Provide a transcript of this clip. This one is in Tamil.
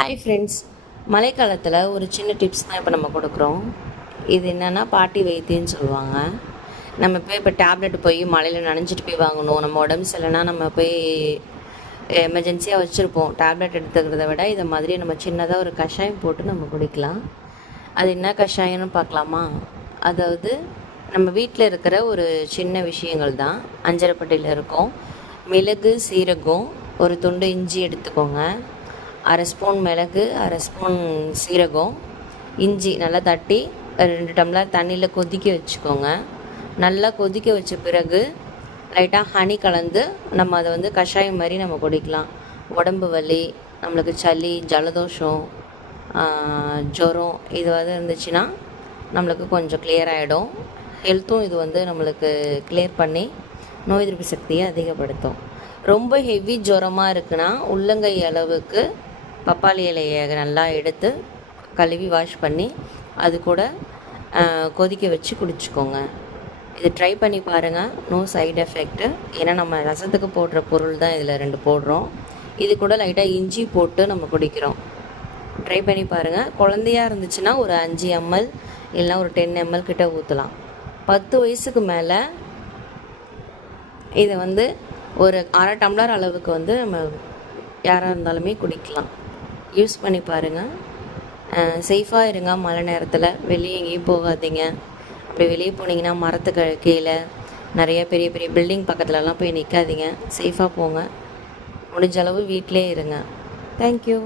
ஹாய் ஃப்ரெண்ட்ஸ், மழைக்காலத்தில் ஒரு சின்ன டிப்ஸ் தான் இப்போ நம்ம கொடுக்குறோம். இது என்னென்னா பாட்டி வைத்தியம்னு சொல்லுவாங்க. நம்ம போய் இப்போ டேப்லெட் போய் மழையில் நனைஞ்சிட்டு போய் வாங்கணும். நம்ம உடம்பு சரியில்லைனா நம்ம போய் எமர்ஜென்சியாக வச்சுருப்போம். டேப்லெட் எடுத்துக்கிறத விட இதை மாதிரி நம்ம சின்னதாக ஒரு கஷாயம் போட்டு நம்ம குடிக்கலாம். அது என்ன கஷாயம்னு பார்க்கலாமா? அதாவது நம்ம வீட்டில் இருக்கிற ஒரு சின்ன விஷயங்கள் தான். அஞ்சரைப்பட்டியில் இருக்கும். மிளகு, சீரகம், ஒரு துண்டு இஞ்சி எடுத்துக்கோங்க. அரை ஸ்பூன் மிளகு, அரை ஸ்பூன் சீரகம், இஞ்சி நல்லா தட்டி 2 டம்ளர் தண்ணியில் கொதிக்க வச்சுக்கோங்க. நல்லா கொதிக்க வச்ச பிறகு லைட்டாக ஹனி கலந்து நம்ம அதை வந்து கஷாயம் மாதிரி நம்ம குடிக்கலாம். உடம்பு வலி, நம்மளுக்கு சளி, ஜலதோஷம், ஜுரம் இது வந்து இருந்துச்சுன்னா நம்மளுக்கு கொஞ்சம் கிளியர் ஆகிடும். ஹெல்த்தும் இது வந்து நம்மளுக்கு கிளியர் பண்ணி நோய் எதிர்ப்பு சக்தியை அதிகப்படுத்தும். ரொம்ப ஹெவி ஜுரமாக இருக்குன்னா உள்ளங்கை அளவுக்கு பப்பாளி இலையை நல்லா எடுத்து கழுவி வாஷ் பண்ணி அது கூட கொதிக்க வச்சு குடிச்சிக்கோங்க. இது ட்ரை பண்ணி பாருங்கள். No side effect. ஏன்னா நம்ம ரசத்துக்கு போடுற பொருள் தான் இதில் 2 போடுறோம். இது கூட லைட்டாக இஞ்சி போட்டு நம்ம குடிக்கிறோம். ட்ரை பண்ணி பாருங்கள். குழந்தையாக இருந்துச்சுன்னா ஒரு 5 ml இல்லைனா ஒரு 10 ml கிட்ட ஊற்றலாம். 10 வயசுக்கு மேலே இதை வந்து ஒரு அரை டம்ளர் அளவுக்கு வந்து நம்ம யாராக இருந்தாலுமே குடிக்கலாம். யூஸ் பண்ணி பாருங்கள். சேஃபாக இருங்க. மழை நேரத்தில் வெளியே எங்கேயும் போகாதீங்க. அப்படி வெளியே போனீங்கன்னா மரத்துக்கு கீழே நிறைய பெரிய பெரிய பில்டிங் பக்கத்துலலாம் போய் நிற்காதீங்க. சேஃபாக போங்க. முடிஞ்ச அளவு வீட்டிலே இருங்க. தேங்க்யூ.